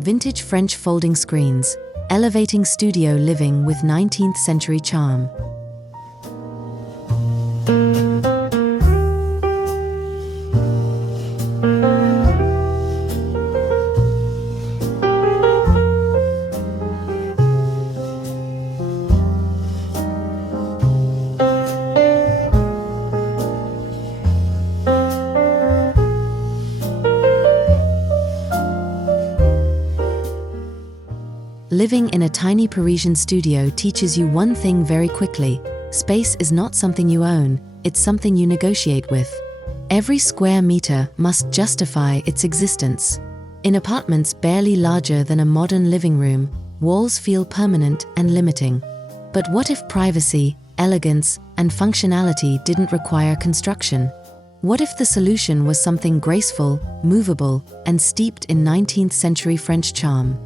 vintage French folding screens, elevating studio living with 19th century charm. Living in a tiny Parisian studio teaches you one thing very quickly: space is not something you own, it's something you negotiate with. Every square meter must justify its existence. In apartments barely larger than a modern living room, walls feel permanent and limiting. But what if privacy, elegance, and functionality didn't require construction? What if the solution was something graceful, movable, and steeped in 19th century French charm?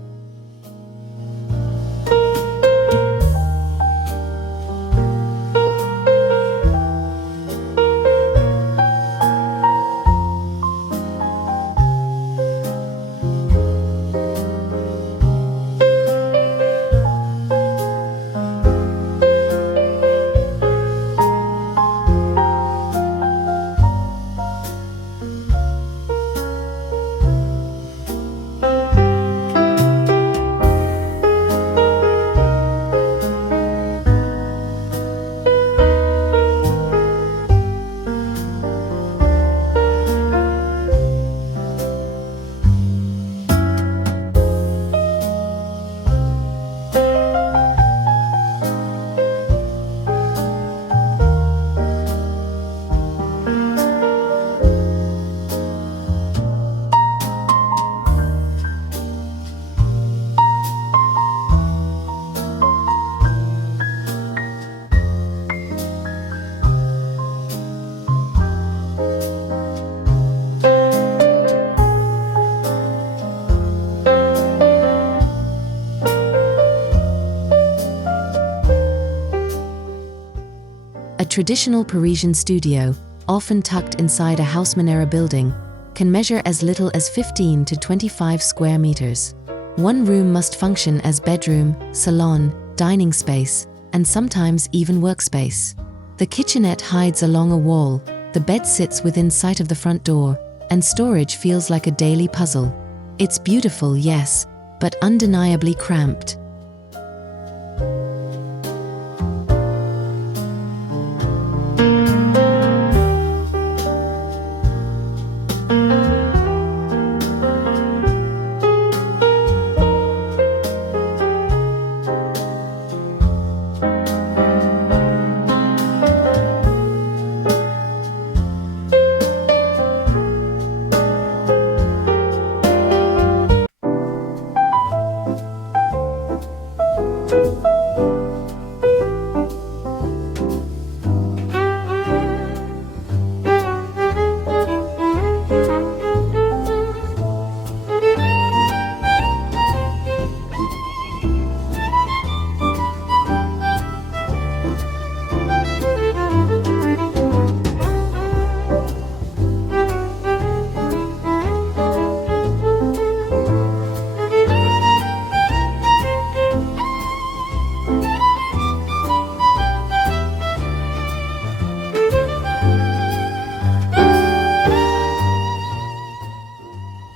A traditional Parisian studio, often tucked inside a Haussmann-era building, can measure as little as 15 to 25 square meters. One room must function as bedroom, salon, dining space, and sometimes even workspace. The kitchenette hides along a wall, the bed sits within sight of the front door, and storage feels like a daily puzzle. It's beautiful, yes, but undeniably cramped.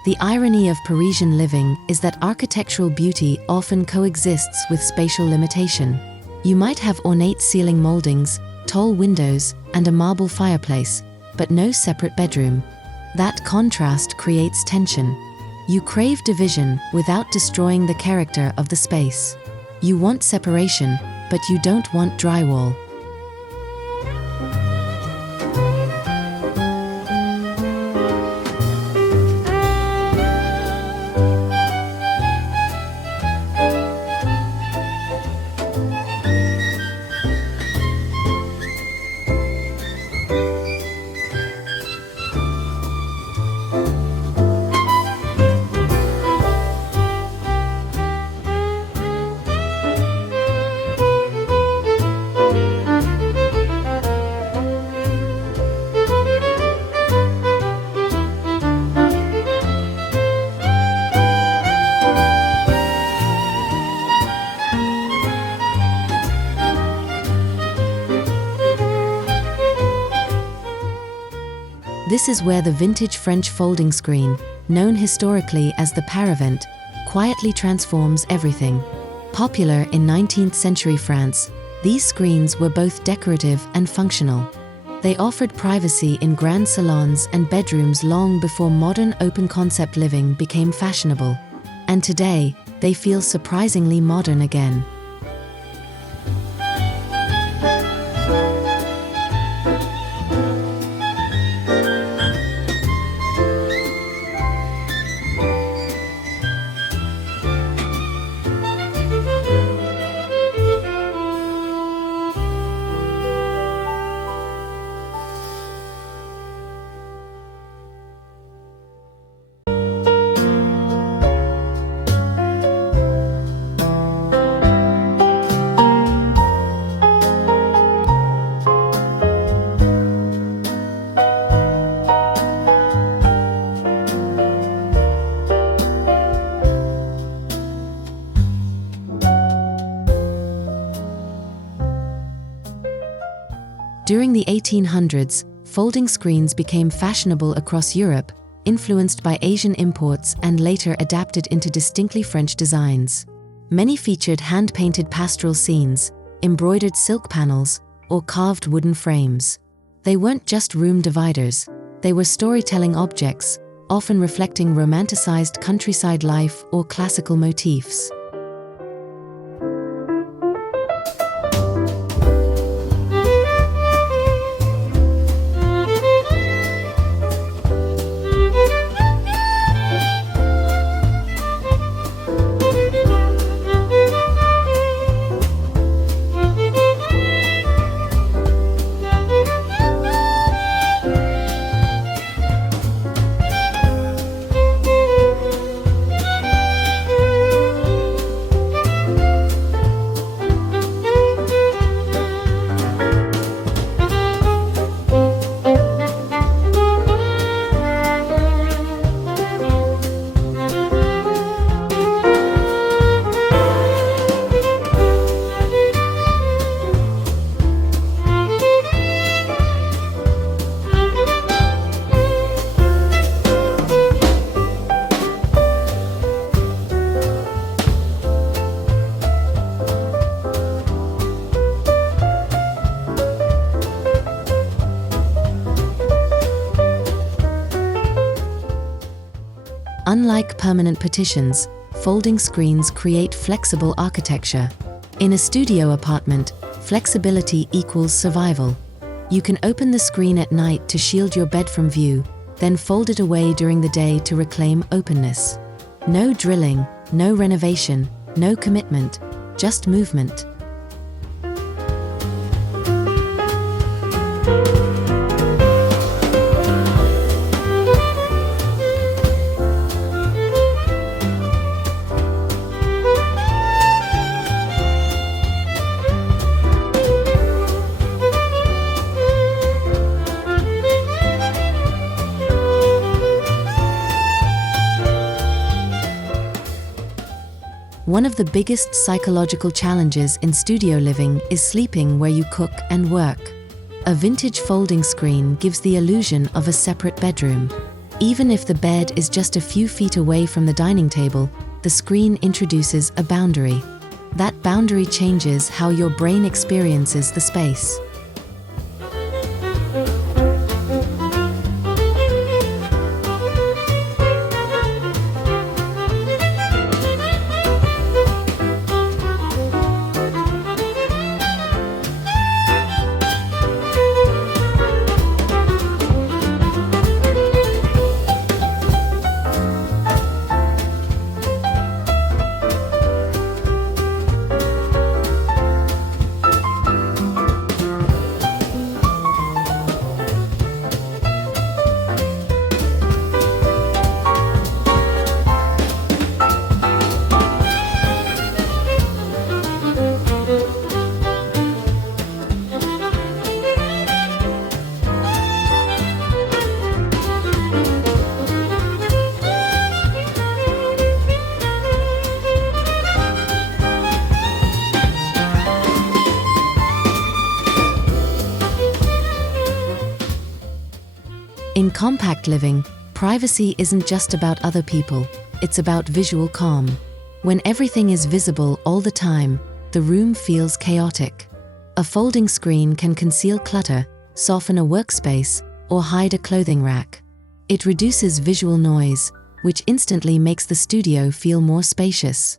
The irony of Parisian living is that architectural beauty often coexists with spatial limitation. You might have ornate ceiling moldings, tall windows, and a marble fireplace, but no separate bedroom. That contrast creates tension. You crave division without destroying the character of the space. You want separation, but you don't want drywall. This is where the vintage French folding screen, known historically as the paravent, quietly transforms everything. Popular in 19th century France, these screens were both decorative and functional. They offered privacy in grand salons and bedrooms long before modern open-concept living became fashionable. And today, they feel surprisingly modern again. During the 1800s, folding screens became fashionable across Europe, influenced by Asian imports and later adapted into distinctly French designs. Many featured hand-painted pastoral scenes, embroidered silk panels, or carved wooden frames. They weren't just room dividers, they were storytelling objects, often reflecting romanticized countryside life or classical motifs. Unlike permanent partitions, folding screens create flexible architecture. In a studio apartment, flexibility equals survival. You can open the screen at night to shield your bed from view, then fold it away during the day to reclaim openness. No drilling, no renovation, no commitment, just movement. One of the biggest psychological challenges in studio living is sleeping where you cook and work. A vintage folding screen gives the illusion of a separate bedroom. Even if the bed is just a few feet away from the dining table, the screen introduces a boundary. That boundary changes how your brain experiences the space. In compact living, privacy isn't just about other people, it's about visual calm. When everything is visible all the time, the room feels chaotic. A folding screen can conceal clutter, soften a workspace, or hide a clothing rack. It reduces visual noise, which instantly makes the studio feel more spacious.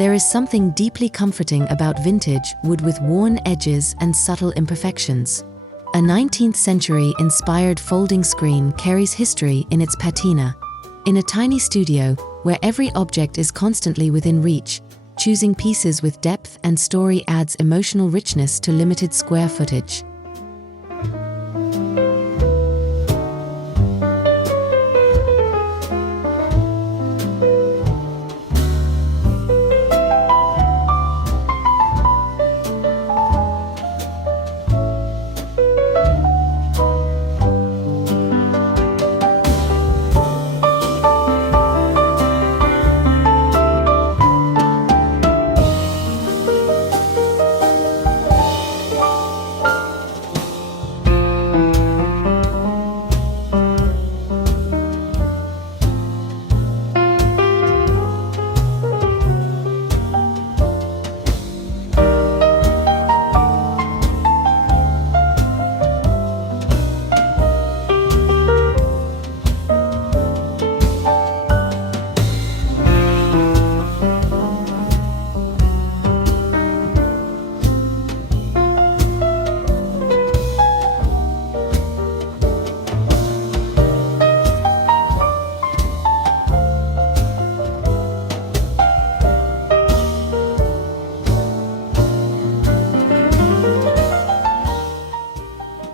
There is something deeply comforting about vintage wood with worn edges and subtle imperfections. A 19th century-inspired folding screen carries history in its patina. In a tiny studio, where every object is constantly within reach, choosing pieces with depth and story adds emotional richness to limited square footage.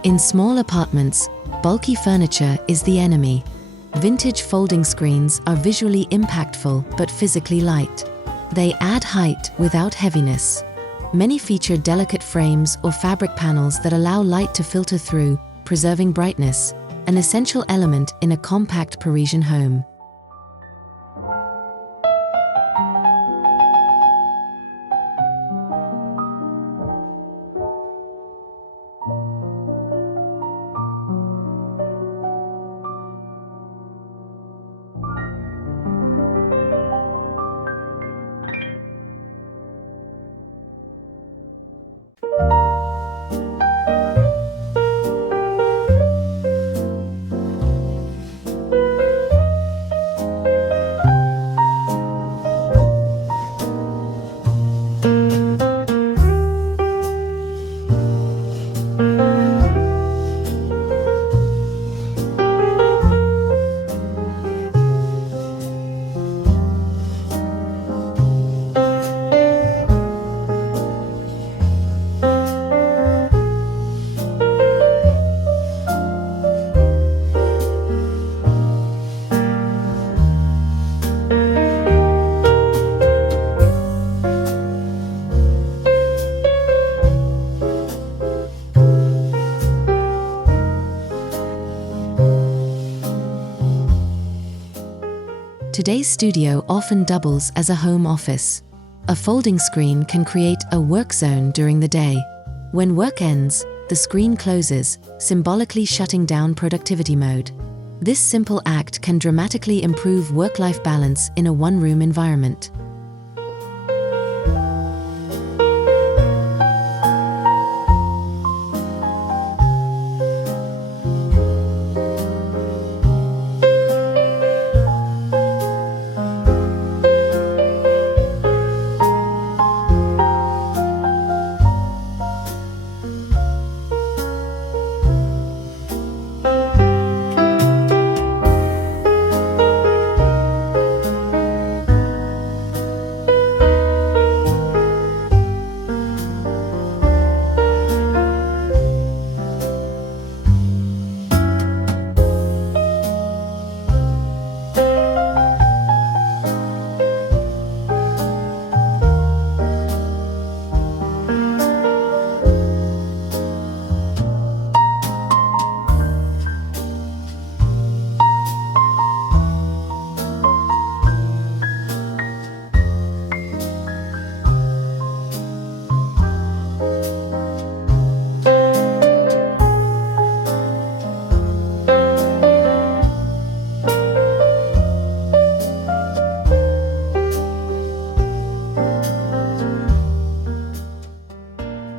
In small apartments, bulky furniture is the enemy. Vintage folding screens are visually impactful but physically light. They add height without heaviness. Many feature delicate frames or fabric panels that allow light to filter through, preserving brightness, an essential element in a compact Parisian home. Today's studio often doubles as a home office. A folding screen can create a work zone during the day. When work ends, the screen closes, symbolically shutting down productivity mode. This simple act can dramatically improve work-life balance in a one-room environment.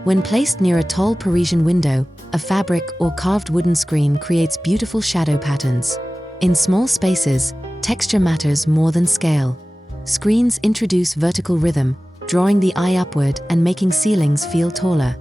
When placed near a tall Parisian window, a fabric or carved wooden screen creates beautiful shadow patterns. In small spaces, texture matters more than scale. Screens introduce vertical rhythm, drawing the eye upward and making ceilings feel taller.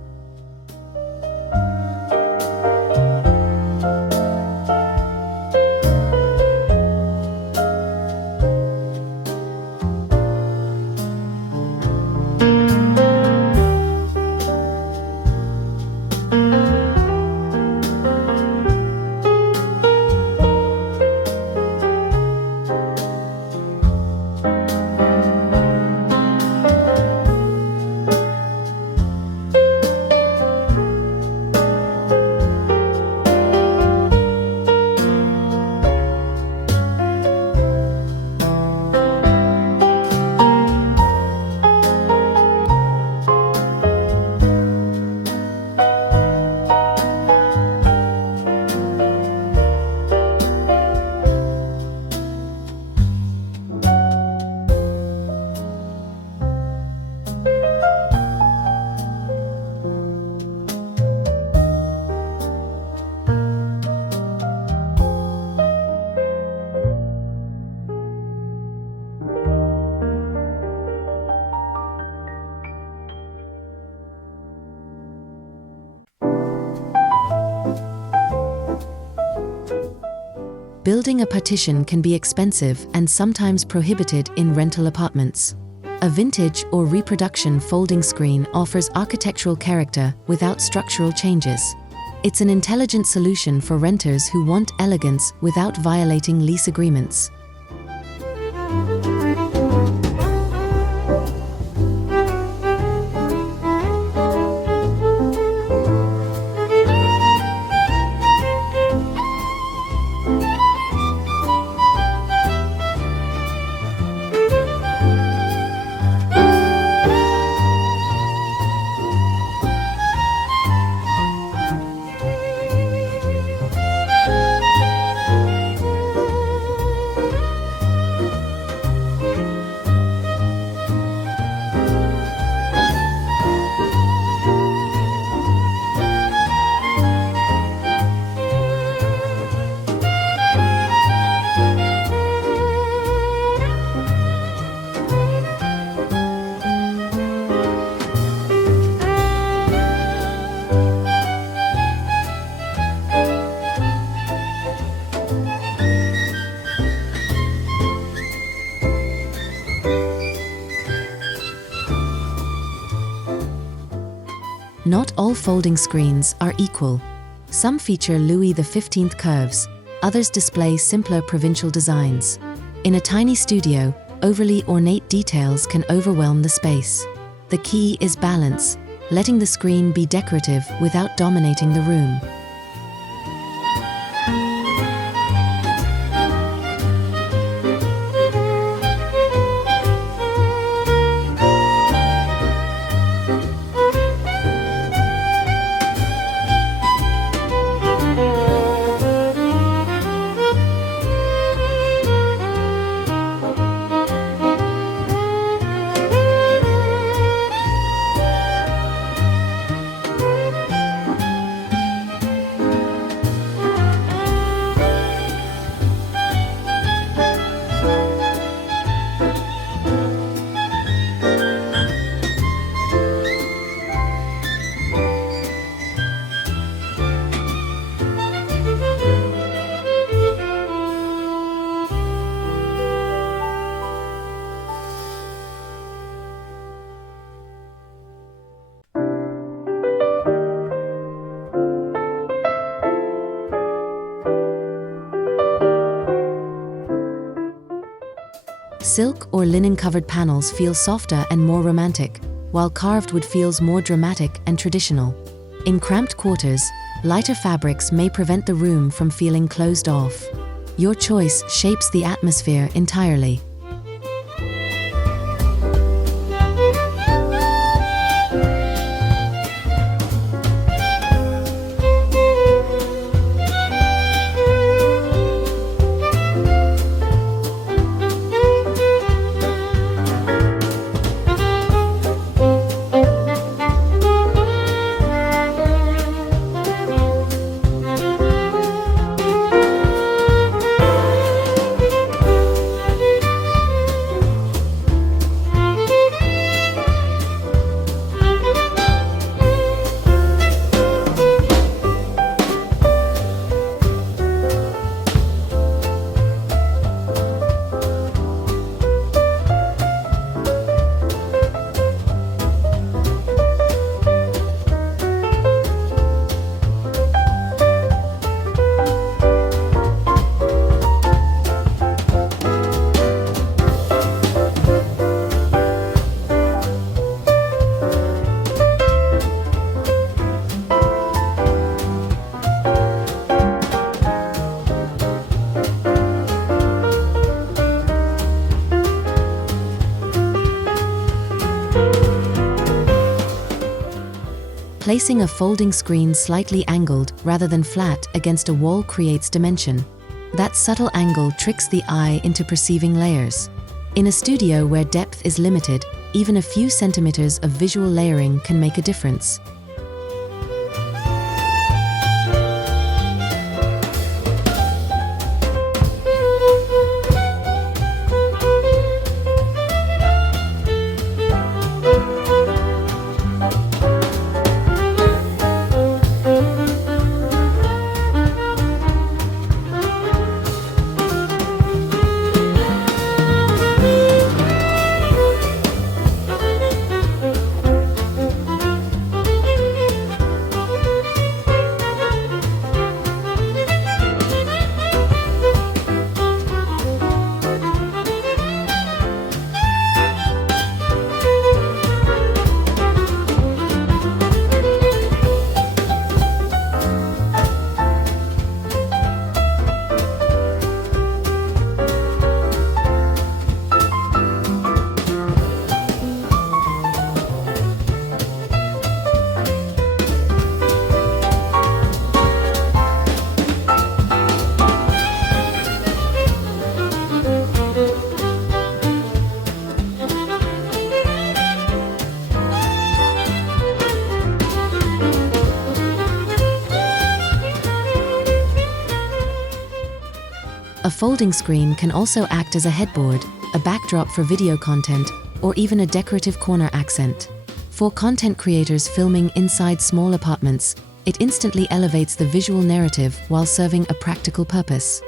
Building a partition can be expensive and sometimes prohibited in rental apartments. A vintage or reproduction folding screen offers architectural character without structural changes. It's an intelligent solution for renters who want elegance without violating lease agreements. Not all folding screens are equal. Some feature Louis XV curves, others display simpler provincial designs. In a tiny studio, overly ornate details can overwhelm the space. The key is balance, letting the screen be decorative without dominating the room. Silk or linen-covered panels feel softer and more romantic, while carved wood feels more dramatic and traditional. In cramped quarters, lighter fabrics may prevent the room from feeling closed off. Your choice shapes the atmosphere entirely. Placing a folding screen slightly angled rather than flat against a wall creates dimension. That subtle angle tricks the eye into perceiving layers. In a studio where depth is limited, even a few centimeters of visual layering can make a difference. A folding screen can also act as a headboard, a backdrop for video content, or even a decorative corner accent. For content creators filming inside small apartments, it instantly elevates the visual narrative while serving a practical purpose.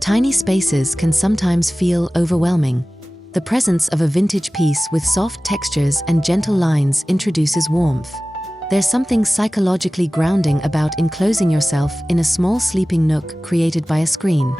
Tiny spaces can sometimes feel overwhelming. The presence of a vintage piece with soft textures and gentle lines introduces warmth. There's something psychologically grounding about enclosing yourself in a small sleeping nook created by a screen.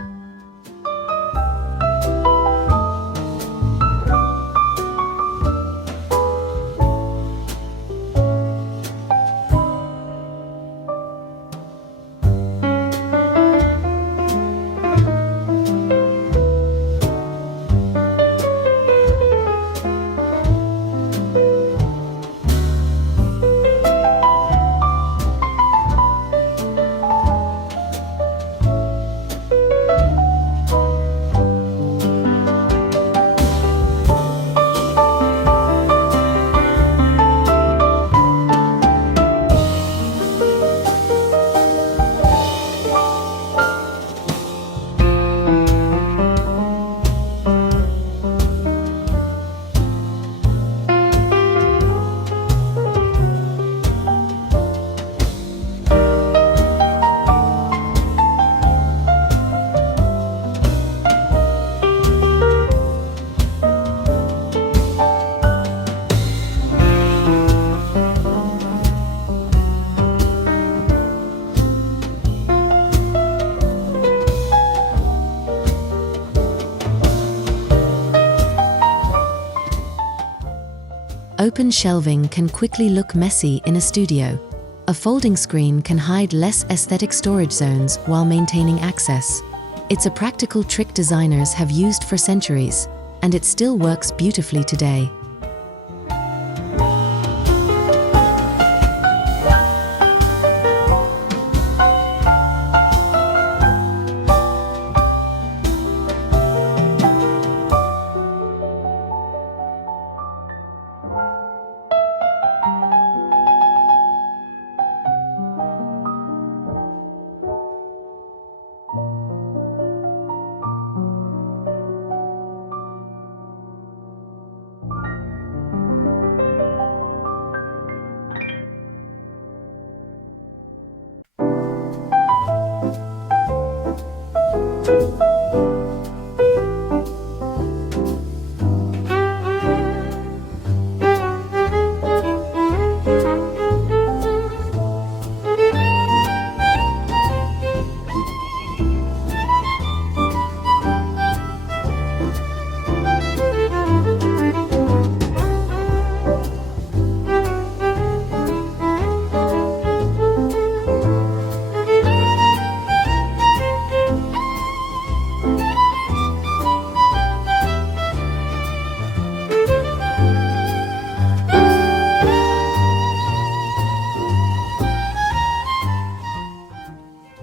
Open shelving can quickly look messy in a studio. A folding screen can hide less aesthetic storage zones while maintaining access. It's a practical trick designers have used for centuries, and it still works beautifully today.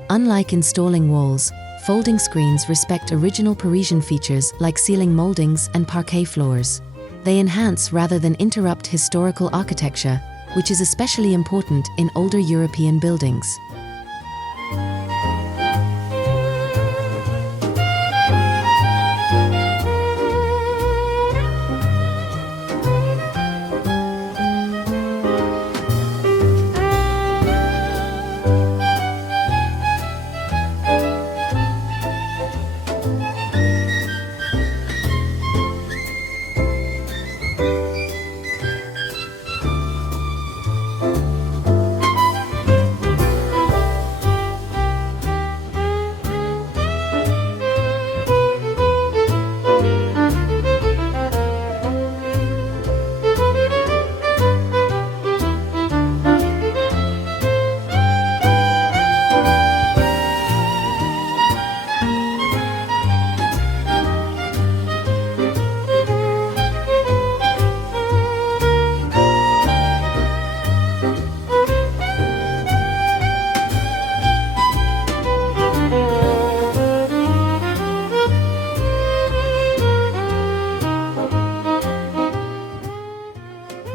Unlike installing walls, folding screens respect original Parisian features like ceiling moldings and parquet floors. They enhance rather than interrupt historical architecture, which is especially important in older European buildings.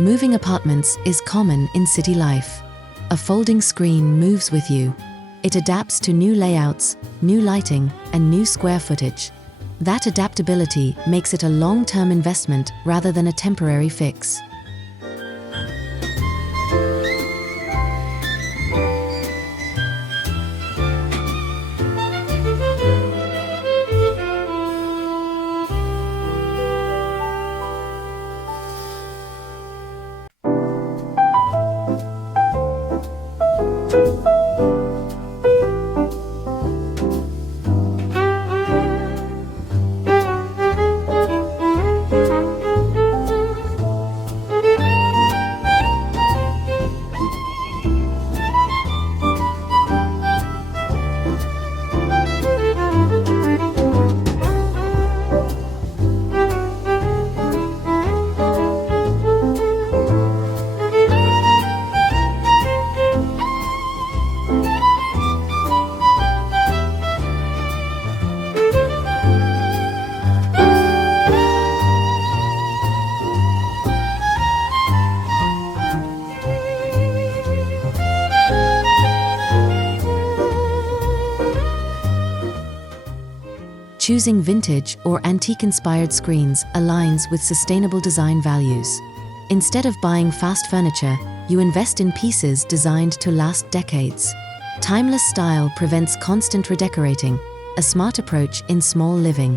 Moving apartments is common in city life. A folding screen moves with you. It adapts to new layouts, new lighting, and new square footage. That adaptability makes it a long-term investment rather than a temporary fix. Choosing vintage or antique-inspired screens aligns with sustainable design values. Instead of buying fast furniture, you invest in pieces designed to last decades. Timeless style prevents constant redecorating, a smart approach in small living.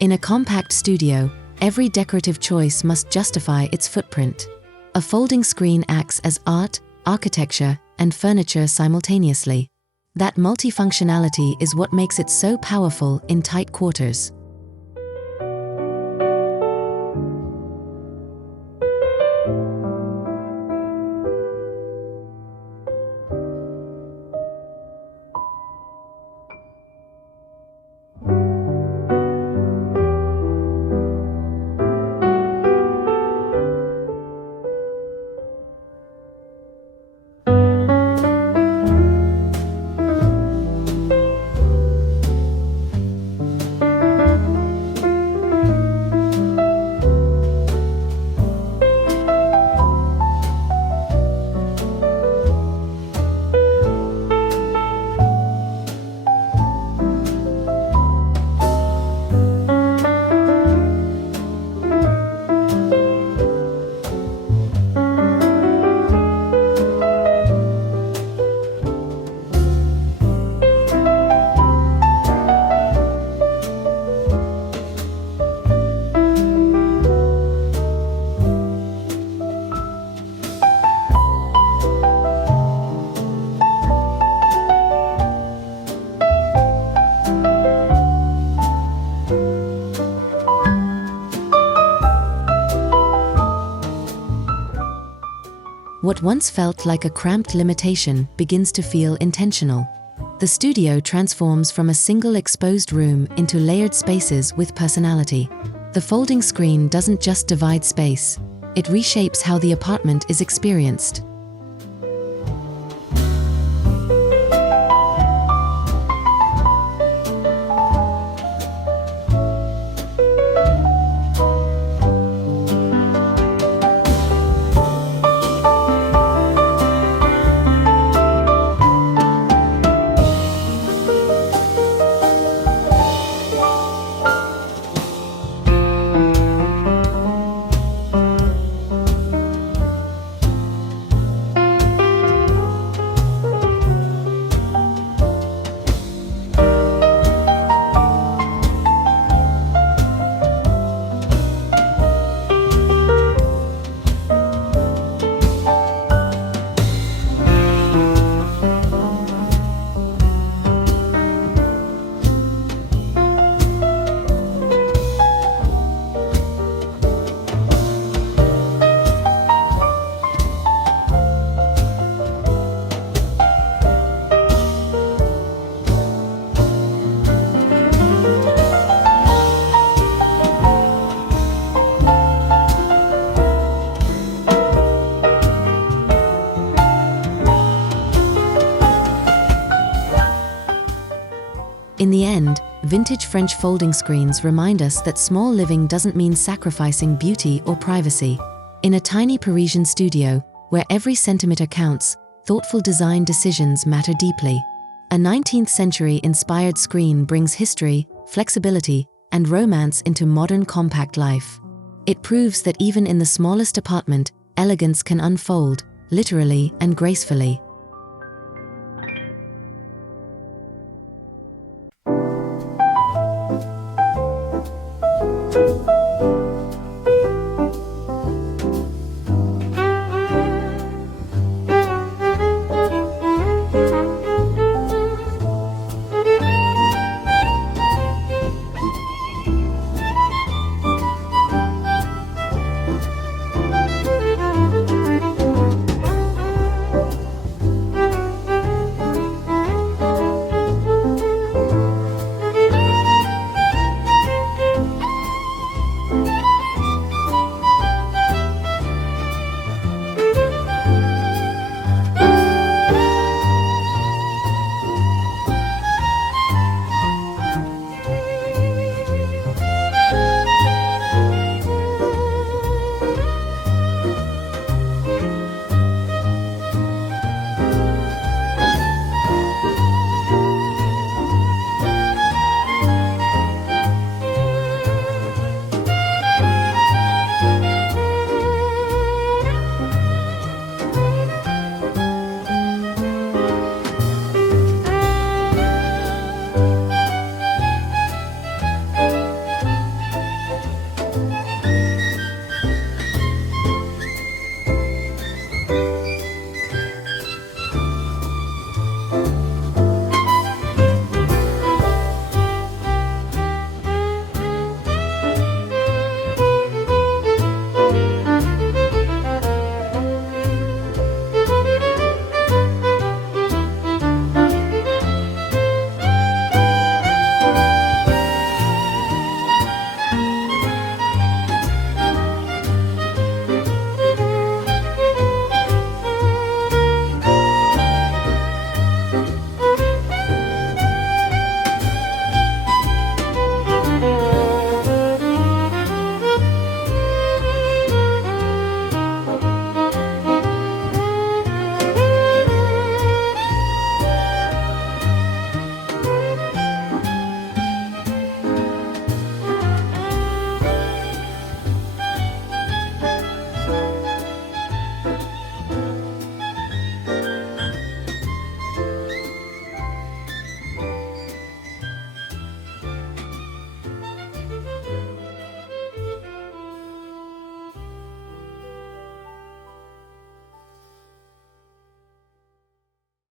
In a compact studio, every decorative choice must justify its footprint. A folding screen acts as art, architecture, and furniture simultaneously. That multifunctionality is what makes it so powerful in tight quarters. What once felt like a cramped limitation begins to feel intentional. The studio transforms from a single exposed room into layered spaces with personality. The folding screen doesn't just divide space, it reshapes how the apartment is experienced. In the end, vintage French folding screens remind us that small living doesn't mean sacrificing beauty or privacy. In a tiny Parisian studio, where every centimeter counts, thoughtful design decisions matter deeply. A 19th century-inspired screen brings history, flexibility, and romance into modern compact life. It proves that even in the smallest apartment, elegance can unfold, literally and gracefully.